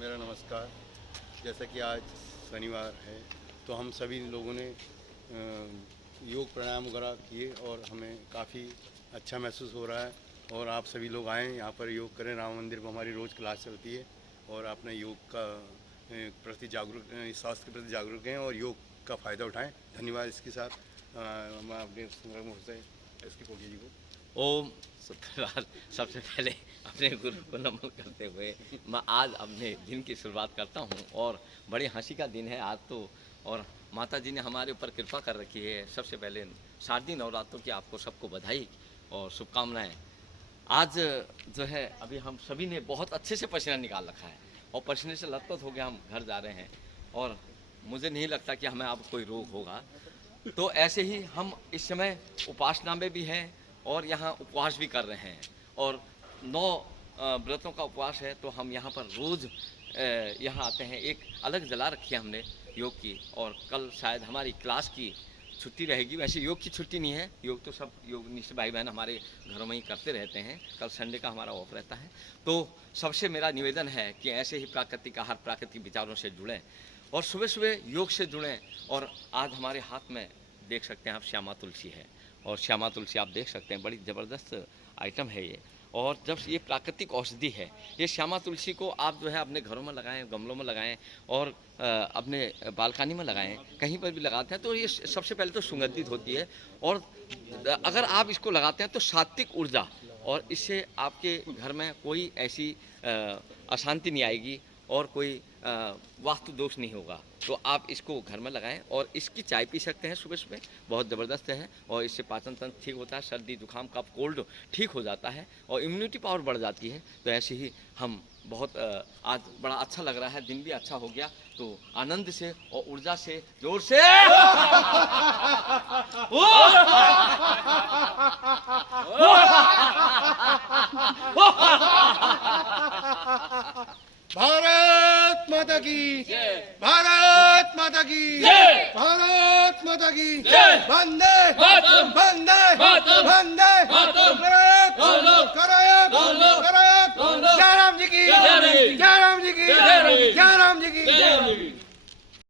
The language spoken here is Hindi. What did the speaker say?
मेरा नमस्कार। जैसा कि आज शनिवार है तो हम सभी लोगों ने योग प्राणायाम वगैरह किए और हमें काफ़ी अच्छा महसूस हो रहा है। और आप सभी लोग आएँ यहाँ पर योग करें। राम मंदिर पर हमारी रोज़ क्लास चलती है और अपने योग का प्रति जागरूक, स्वास्थ्य के प्रति जागरूक हैं और योग का फ़ायदा उठाएं। धन्यवाद। इसके साथ मैं अपने संग्रह मुख से एस के कोटिया जी को ओम शुक्रवार। सबसे पहले अपने गुरु को नमन करते हुए मैं आज अपने दिन की शुरुआत करता हूँ और बड़ी हंसी का दिन है आज तो। और माता जी ने हमारे ऊपर कृपा कर रखी है। सबसे पहले शारदीय नवरात्रों की आपको सबको बधाई और शुभकामनाएं। आज जो है अभी हम सभी ने बहुत अच्छे से पसीना निकाल रखा है और पसीने से लथपथ हो गया हम घर जा रहे हैं और मुझे नहीं लगता कि हमें अब कोई रोग होगा। तो ऐसे ही हम इस समय उपासना में भी हैं और यहाँ उपवास भी कर रहे हैं और 9 व्रतों का उपवास है। तो हम यहाँ पर रोज़ यहाँ आते हैं। एक अलग जला रखी है हमने योग की और कल शायद हमारी क्लास की छुट्टी रहेगी। वैसे योग की छुट्टी नहीं है, योग तो सब योगनिष्ठ भाई बहन हमारे घरों में ही करते रहते हैं। कल संडे का हमारा ऑफ रहता है। तो सबसे मेरा निवेदन है कि ऐसे ही प्राकृतिक आहार, प्राकृतिक विचारों से जुड़ें और सुबह सुबह योग से जुड़ें। और आज हमारे हाथ में देख सकते हैं आप श्यामा तुलसी है और श्यामा तुलसी आप देख सकते हैं बड़ी ज़बरदस्त आइटम है ये। और जब ये प्राकृतिक औषधि है, ये श्यामा तुलसी को आप जो है अपने घरों में लगाएं, गमलों में लगाएं और अपने बालकनी में लगाएं, कहीं पर भी लगाते हैं तो ये सबसे पहले तो सुगंधित होती है। और अगर आप इसको लगाते हैं तो सात्विक ऊर्जा और इससे आपके घर में कोई ऐसी अशांति नहीं आएगी और कोई वास्तु दोष नहीं होगा। तो आप इसको घर में लगाएं और इसकी चाय पी सकते हैं सुबह सुबह, बहुत ज़बरदस्त है और इससे पाचन तंत्र ठीक होता है, सर्दी जुकाम कफ कोल्ड ठीक हो जाता है और इम्यूनिटी पावर बढ़ जाती है। तो ऐसे ही हम बहुत आज बड़ा अच्छा लग रहा है, दिन भी अच्छा हो गया। तो आनंद से और ऊर्जा से जोर से भारत माता की, भारत माता की, भारत माता की, वंदे वंदे वंदे